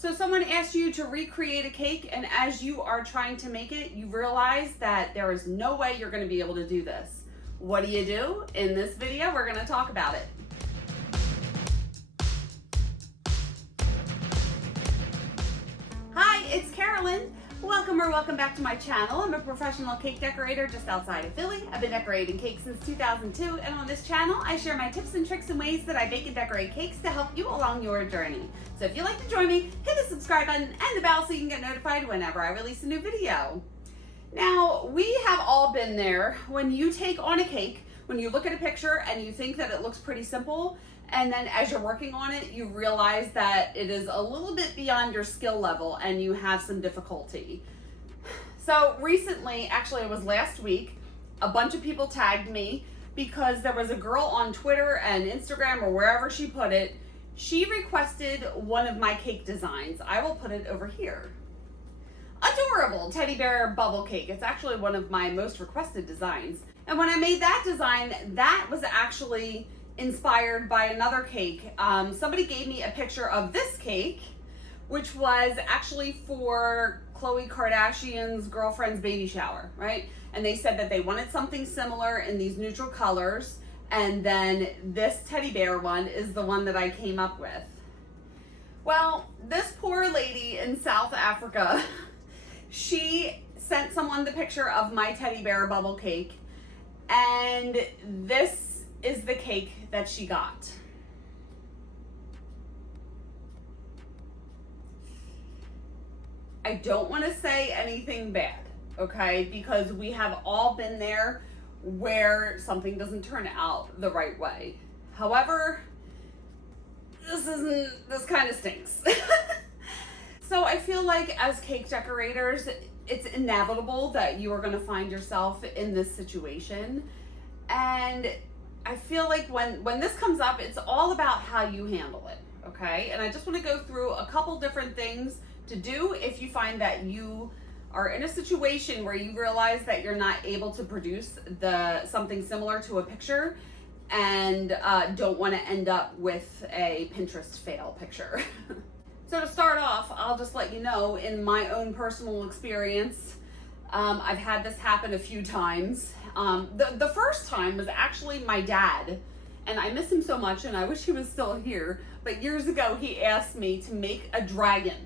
So someone asked you to recreate a cake, and as you are trying to make it, you realize that there is no way you're going to be able to do this. What do you do? In this video, we're going to talk about it. Hi, it's Karolyn. Welcome back to my channel. I'm a professional cake decorator just outside of Philly. I've been decorating cakes since 2002, and on this channel, I share my tips and tricks and ways that I bake and decorate cakes to help you along your journey. So if you'd like to join me, hit the subscribe button and the bell so you can get notified whenever I release a new video. Now, we have all been there when you take on a cake, when you look at a picture and you think that it looks pretty simple, and then as you're working on it, you realize that it is a little bit beyond your skill level and you have some difficulty. So recently, actually it was last week, a bunch of people tagged me because there was a girl on Twitter and Instagram or wherever she put it. She requested one of my cake designs. I will put it over here. Adorable teddy bear bubble cake. It's actually one of my most requested designs. And when I made that design, that was actually inspired by another cake. Somebody gave me a picture of this cake, which was actually for Khloe Kardashian's girlfriend's baby shower, right? And they said that they wanted something similar in these neutral colors, and then this teddy bear one is the one that I came up with. Well, this poor lady in South Africa, she sent someone the picture of my teddy bear bubble cake, and this is the cake that she got. I don't want to say anything bad, okay? Because we have all been there where something doesn't turn out the right way. However, this kind of stinks. So I feel like as cake decorators, it's inevitable that you are going to find yourself in this situation. And I feel like when this comes up, it's all about how you handle it, okay? And I just want to go through a couple different things to do if you find that you are in a situation where you realize that you're not able to produce something similar to a picture and don't want to end up with a Pinterest fail picture. So to start off, I'll just let you know, in my own personal experience, I've had this happen a few times. The first time was actually my dad, and I miss him so much and I wish he was still here, but years ago he asked me to make a dragon,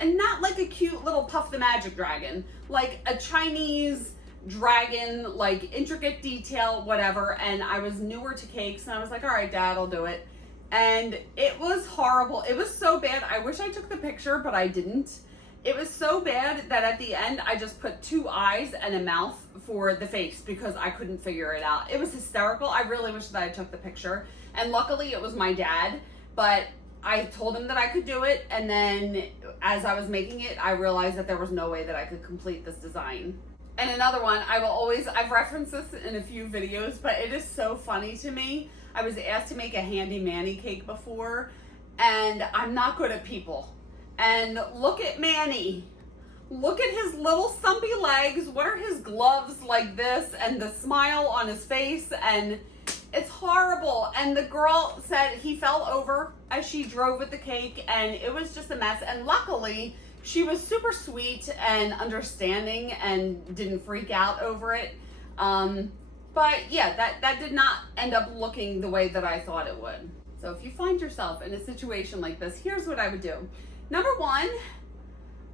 and not like a cute little Puff the Magic dragon, like a Chinese dragon, like intricate detail, whatever. And I was newer to cakes and I was like, all right, Dad, I'll do it. And it was horrible. It was so bad. I wish I took the picture, but I didn't. It was so bad that at the end, I just put 2 eyes and a mouth for the face because I couldn't figure it out. It was hysterical. I really wish that I took the picture. And luckily it was my dad, but I told him that I could do it. And then as I was making it, I realized that there was no way that I could complete this design. And another one, I've referenced this in a few videos, but it is so funny to me. I was asked to make a handy Manny cake before, and I'm not good at people. And look at Manny. Look at his little stumpy legs. What are his gloves like this? And the smile on his face. And it's horrible. And the girl said he fell over as she drove with the cake. And it was just a mess. And luckily, she was super sweet and understanding and didn't freak out over it. But yeah, that did not end up looking the way that I thought it would. So if you find yourself in a situation like this, here's what I would do. Number one,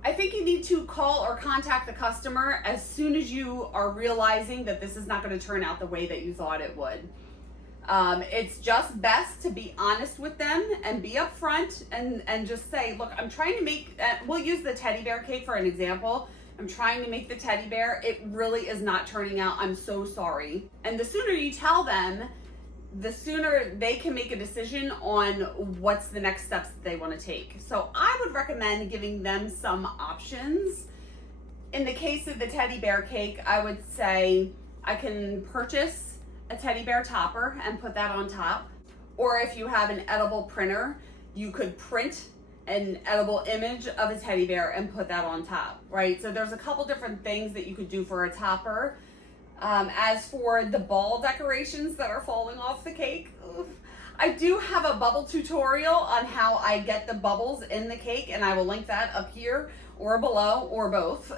I think you need to call or contact the customer as soon as you are realizing that this is not going to turn out the way that you thought it would. It's just best to be honest with them and be upfront and just say, look, I'm trying to make, we'll use the teddy bear cake for an example. I'm trying to make the teddy bear. It really is not turning out. I'm so sorry. And the sooner you tell them, the sooner they can make a decision on what's the next steps that they want to take. So I would recommend giving them some options. In the case of the teddy bear cake, I would say I can purchase a teddy bear topper and put that on top. Or if you have an edible printer, you could print an edible image of a teddy bear and put that on top, right? So there's a couple different things that you could do for a topper. As for the ball decorations that are falling off the cake, I do have a bubble tutorial on how I get the bubbles in the cake, and I will link that up here or below or both.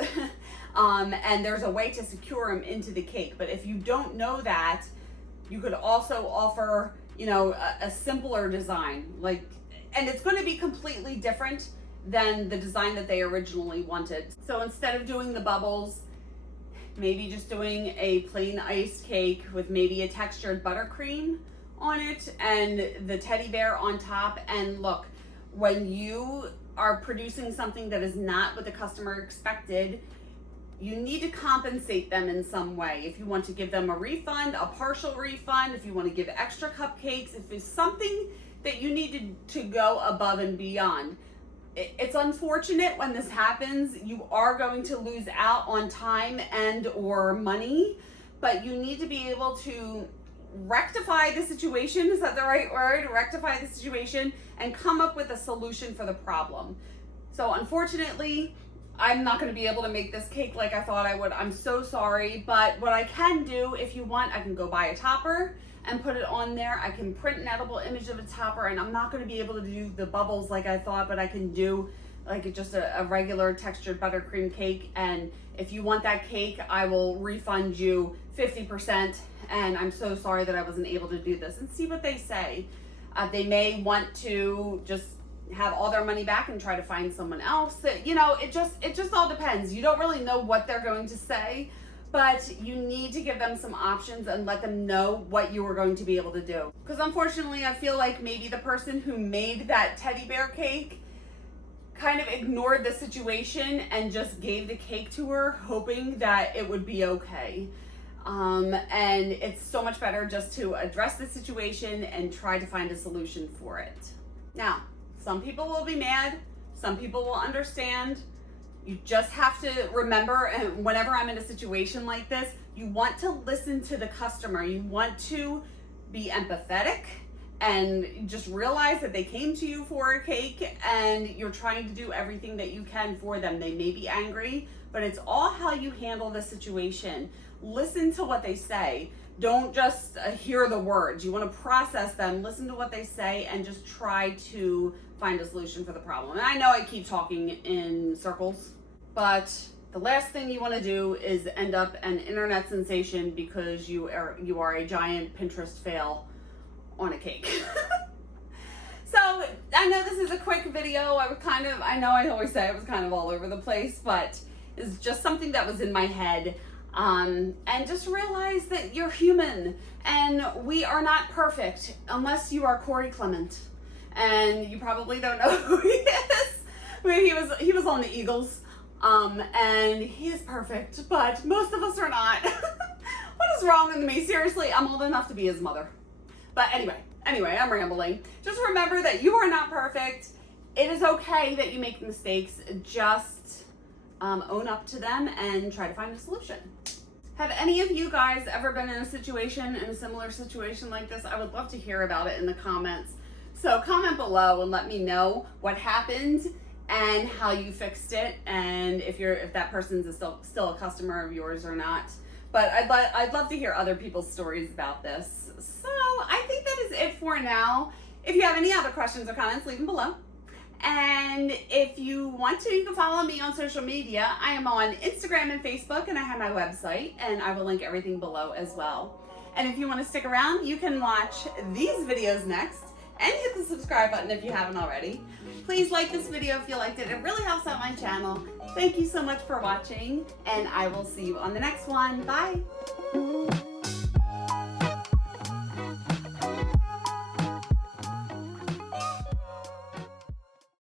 And there's a way to secure them into the cake. But if you don't know that, you could also offer, you know, a simpler design, like, and it's going to be completely different than the design that they originally wanted. So instead of doing the bubbles, maybe just doing a plain iced cake with maybe a textured buttercream on it and the teddy bear on top. And look, when you are producing something that is not what the customer expected, you need to compensate them in some way. If you want to give them a refund, a partial refund, if you want to give extra cupcakes, if it's something that you needed to go above and beyond. It's unfortunate when this happens. You are going to lose out on time and or money, but you need to be able to rectify the situation. Is that the right word? Rectify the situation and come up with a solution for the problem. So unfortunately, I'm not going to be able to make this cake like I thought I would. I'm so sorry, but what I can do, if you want, I can go buy a topper and put it on there. I can print an edible image of a topper, and I'm not going to be able to do the bubbles like I thought, but I can do like just a regular textured buttercream cake. And if you want that cake, I will refund you 50%. And I'm so sorry that I wasn't able to do this, and see what they say. They may want to just have all their money back and try to find someone else. You know, it just all depends. You don't really know what they're going to say, but you need to give them some options and let them know what you are going to be able to do. Because unfortunately, I feel like maybe the person who made that teddy bear cake kind of ignored the situation and just gave the cake to her, hoping that it would be okay. And it's so much better just to address the situation and try to find a solution for it. Now, some people will be mad, some people will understand. You just have to remember, and whenever I'm in a situation like this, you want to listen to the customer. You want to be empathetic and just realize that they came to you for a cake and you're trying to do everything that you can for them. They may be angry, but it's all how you handle the situation. Listen to what they say. Don't just hear the words. You want to process them, listen to what they say, and just try to find a solution for the problem. And I know I keep talking in circles, but the last thing you want to do is end up an internet sensation because you are a giant Pinterest fail on a cake. So I know this is a quick video. I know I always say it was kind of all over the place, but it's just something that was in my head. And just realize that you're human and we are not perfect unless you are Corey Clement. And you probably don't know who he is. I mean, he was on the Eagles. And he is perfect, but most of us are not. What is wrong with me? Seriously, I'm old enough to be his mother. But anyway, I'm rambling. Just remember that you are not perfect. It is okay that you make mistakes. Just own up to them and try to find a solution. Have any of you guys ever been in a similar situation like this? I would love to hear about it in the comments. So comment below and let me know what happened and how you fixed it, and if that person's still a customer of yours or not. But I'd love to hear other people's stories about this. So I think that is it for now. If you have any other questions or comments, leave them below. And if you want to, you can follow me on social media. I am on Instagram and Facebook, and I have my website, and I will link everything below as well. And if you want to stick around, you can watch these videos next and hit the subscribe button if you haven't already. Please like this video if you liked it. It really helps out my channel. Thank you so much for watching, and I will see you on the next one. Bye.